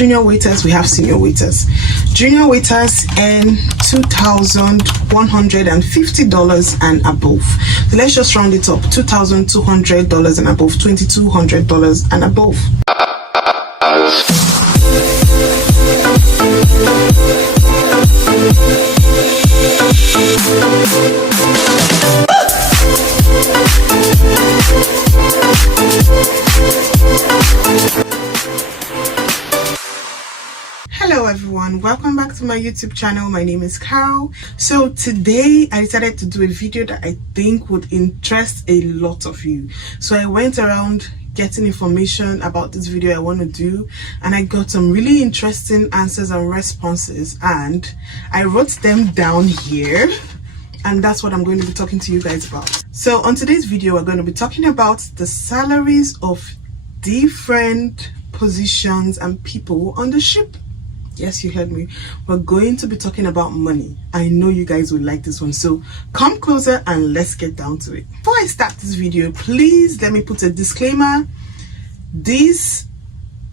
junior waiters, we have senior waiters. Junior waiters earn $2,150 and above. So let's just round it up, $2,200 and above, $2,200 and above. Hello everyone, welcome back to my YouTube channel. My name is Carol. So today I decided to do a video that I think would interest a lot of you. So I went around getting information about this video I want to do, and I got some really interesting answers and responses, and I wrote them down here, and that's what I'm going to be talking to you guys about. So on today's video, we're going to be talking about the salaries of different positions and people on the ship. Yes, you heard me. We're going to be talking about money. I know you guys will like this one, so come closer and let's get down to it. Before I start this video, please let me put a disclaimer. These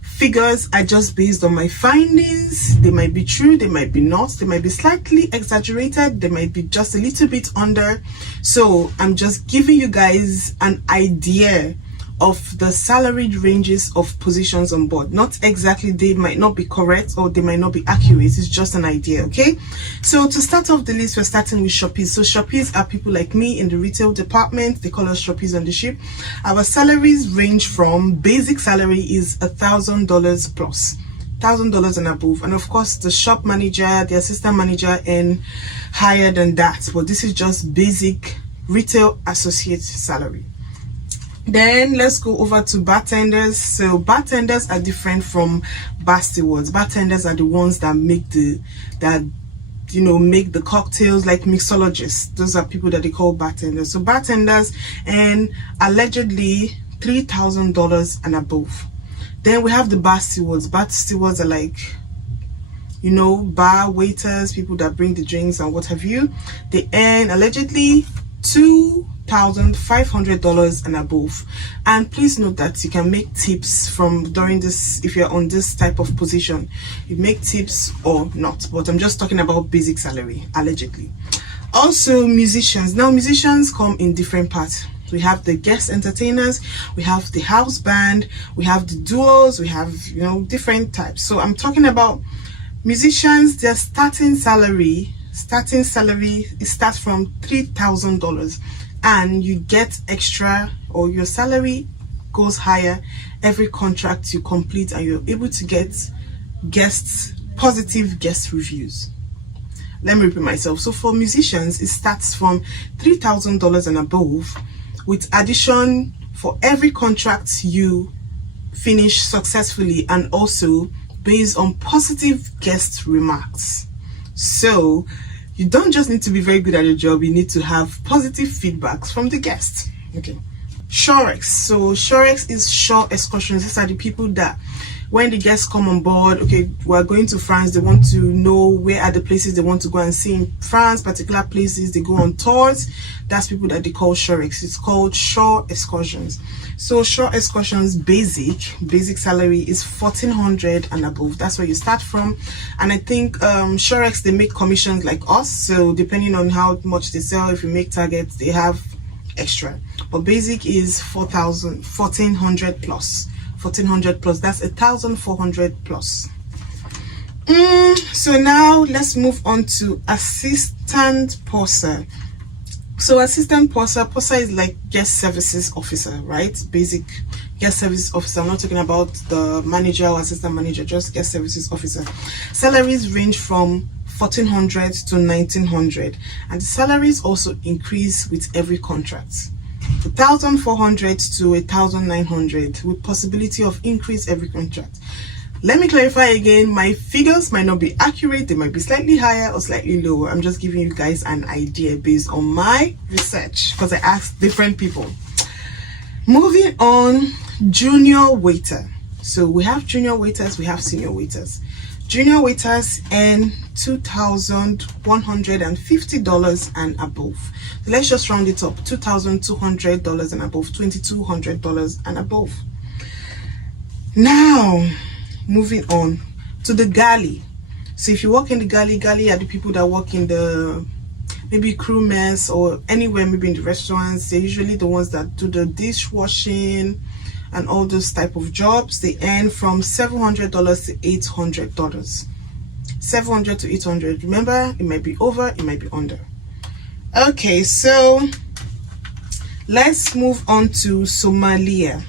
figures are just based on my findings. They might be true, they might be not, they might be slightly exaggerated, they might be just a little bit under. So I'm just giving you guys an idea of the salaried ranges of positions on board. Not exactly, they might not be correct or they might not be accurate. It's just an idea, okay? So to start off the list, we're starting with shoppies. So shoppies are people like me in the retail department. They call us shoppies on the ship. Our salaries range from, basic salary is $1,000 plus, $1,000 and above, and of course the shop manager, the assistant manager, and higher than that. But this is just basic retail associate salary. Then let's go over to bartenders. So bartenders are different from bar stewards. Bartenders are the ones that make the make the cocktails, like mixologists. Those are people that they call bartenders. So bartenders and allegedly $3,000 and above. Then we have the bar stewards. Bar stewards are like, you know, bar waiters, people that bring the drinks and what have you. They earn allegedly $2,500 and above. And please note that you can make tips from during this. If you're on this type of position, you make tips or not, but I'm just talking about basic salary, allegedly. Also musicians. Now musicians come in different parts. We have the guest entertainers, we have the house band, we have the duos, we have, you know, different types. So I'm talking about musicians. Their starting salary starts from $3,000, and you get extra, or your salary goes higher every contract you complete, and you're able to get positive guest reviews. Let me repeat myself. So for musicians, it starts from $3,000 and above, with addition for every contract you finish successfully, and also based on positive guest remarks. So you don't just need to be very good at your job, you need to have positive feedbacks from the guests. Okay. Shorex. So Shorex is shore excursions. These are the people that when the guests come on board, okay, we're going to France, they want to know where are the places they want to go and see in France, particular places, they go on tours. That's people that they call Shorex. It's called shore excursions. So shore excursions basic salary is $1,400 and above. That's where you start from. And I think Shorex, they make commissions like us, so depending on how much they sell, if you make targets, they have extra. But basic is $1,400 plus. $1,400 plus, that's $1,400 plus. So now let's move on to assistant purser. So assistant purser is like guest services officer, right? Basic guest services officer. I'm not talking about the manager or assistant manager, just guest services officer. Salaries range from $1,400 to $1,900, and the salaries also increase with every contract. $1,400 to $1,900, with possibility of increase every contract. Let me clarify again, my figures might not be accurate, they might be slightly higher or slightly lower. I'm just giving you guys an idea based on my research, because I asked different people. Moving on, junior waiter. So we have junior waiters, we have senior waiters. Junior waiters earn $2,150 and above. So let's just round it up, $2,200 and above, $2,200 and above. Now moving on, to the galley. So if you work in the galley are the people that work in the maybe crew mess or anywhere, maybe in the restaurants. They're usually the ones that do the dishwashing and all those type of jobs. They earn from $700 to $800. 700 to 800. Remember, it might be over, it might be under. Okay, so let's move on to sommelier.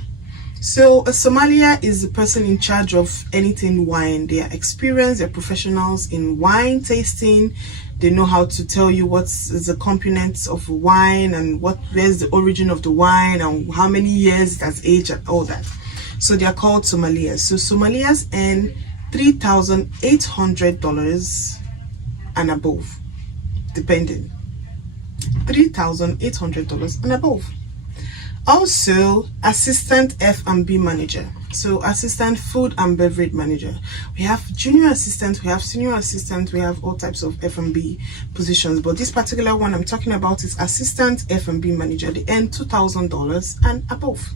So a sommelier is the person in charge of anything wine. They are experienced, they're professionals in wine tasting. They know how to tell you what's the components of wine and where's the origin of the wine and how many years it has aged and all that. So they are called sommeliers. So sommeliers earn $3,800 and above, depending. $3,800 and above. Also, assistant F&B manager. So assistant food and beverage manager. We have junior assistant, we have senior assistant, we have all types of F&B positions. But this particular one I'm talking about is assistant F&B manager. They earn $2,000 and above.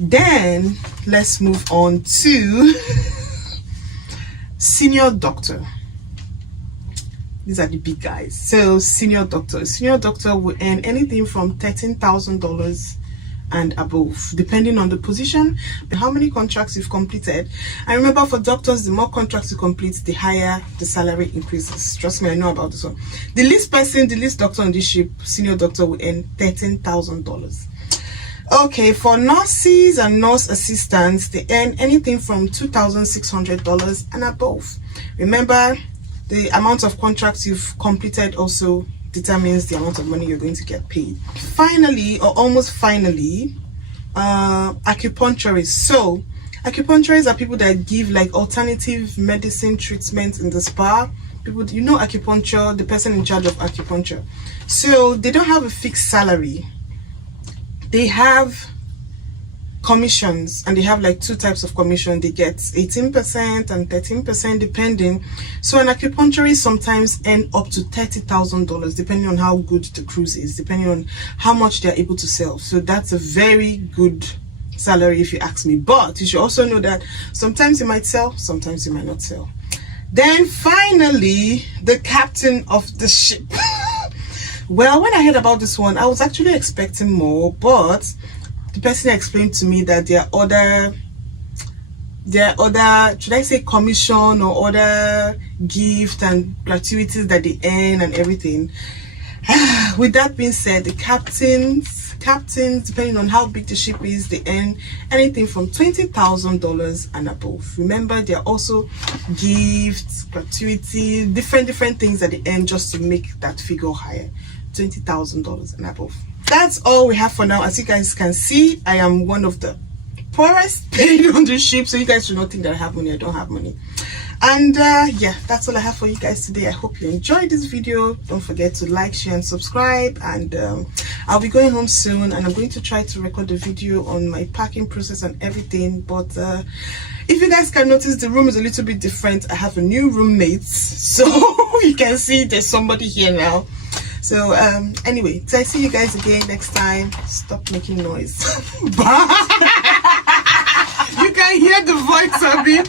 Then let's move on to senior doctor. These are the big guys. So senior doctor will earn anything from $13,000 and above, depending on the position, how many contracts you've completed. And remember, for doctors, the more contracts you complete, the higher the salary increases. Trust me, I know about this one. The least doctor on this ship, senior doctor, will earn $13,000. Okay, for nurses and nurse assistants, they earn anything from $2,600 and above. Remember, the amount of contracts you've completed also determines the amount of money you're going to get paid. Finally, or almost finally, acupuncturists. So acupuncturists are people that give like alternative medicine treatments in the spa. People, you know, acupuncture, the person in charge of acupuncture. So they don't have a fixed salary. They have commissions, and they have like two types of commission. They get 18% and 13% depending. So an acupuncturist sometimes earn up to $30,000 depending on how good the cruise is, depending on how much they're able to sell. So that's a very good salary if you ask me. But you should also know that sometimes you might sell, sometimes you might not sell. Then finally, the captain of the ship. Well, when I heard about this one, I was actually expecting more, but the person explained to me that there are other, should I say, commission or other gift and gratuities that they earn and everything. With that being said, the captains, depending on how big the ship is, they earn anything from $20,000 and above. Remember, there are also gifts, gratuity, different things that they earn just to make that figure higher. $20,000 and above. That's all we have for now. As you guys can see, I am one of the poorest paid on the ship, so you guys should not think that I have money. I don't have money. And yeah, that's all I have for you guys today. I hope you enjoyed this video. Don't forget to like, share and subscribe. And I'll be going home soon, and I'm going to try to record the video on my packing process and everything. But if you guys can notice, the room is a little bit different. I have a new roommate, so you can see there's somebody here now. So anyway, so I see you guys again next time. Stop making noise. Bye. You can hear the voice of it.